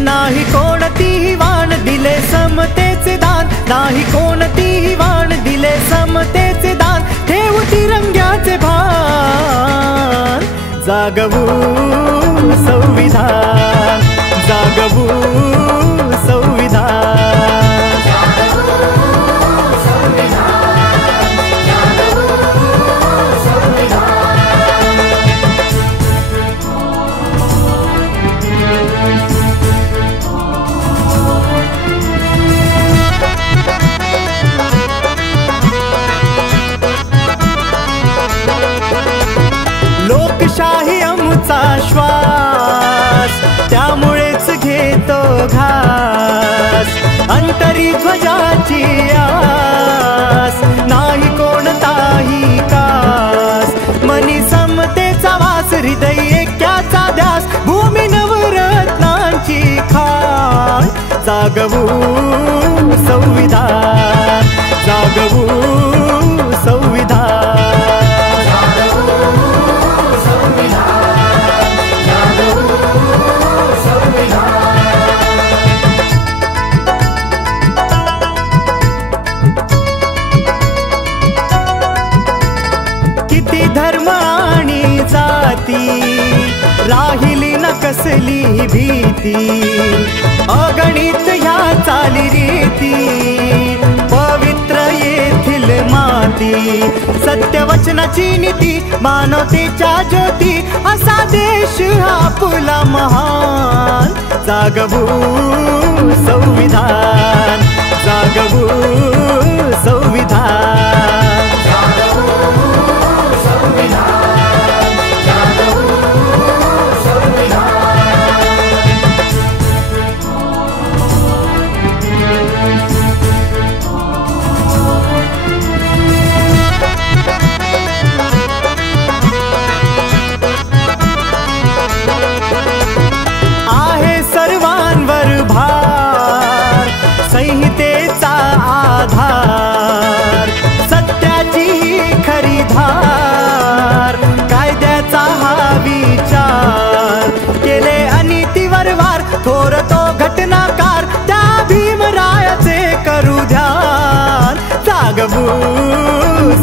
नाही कोणतीही वाण दिले समतेचे दान, नाही कोणतीही वाण दिले समतेचे दान, ठेवू तिरंग्याचे भान, जागवू संविधान, जागवू संविधान। लोकशाही आमचा श्वास, त्यामुळेच घेतो घास, अंतरी ध्वजाची आस, नाही कोणताही कास, मनी समतेचा वास, हृदय ऐक्याचा ध्यास, भूमी नवरत्नांची खाण, जागवू संविधान, जागवू संविधान। किती धर्म आणि जाती, राहिली न कसली भीती, अगणित ह्या चालीरीती, पवित्र येथील माती, सत्यवचनाची नीती, मानवतेच्या ज्योती, असा देश आपला महान, जागवू संविधान, जागवू संविधान। संहितेचा आधार, सत्याची खरी धार, कायद्याचा हा विचार, केले अनितीवर वार, थोर तो घटनाकार, त्या भीमरायाचे करू ध्यान, जागवू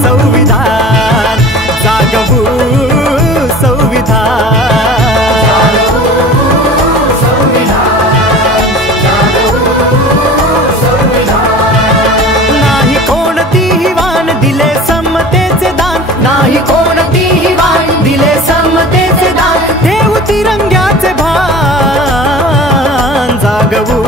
संविधान, जागवू संविधान। नाही कोणतीही वाण दिले समतेचे दान, ठेवू तिरंग्याचे भान, जागवू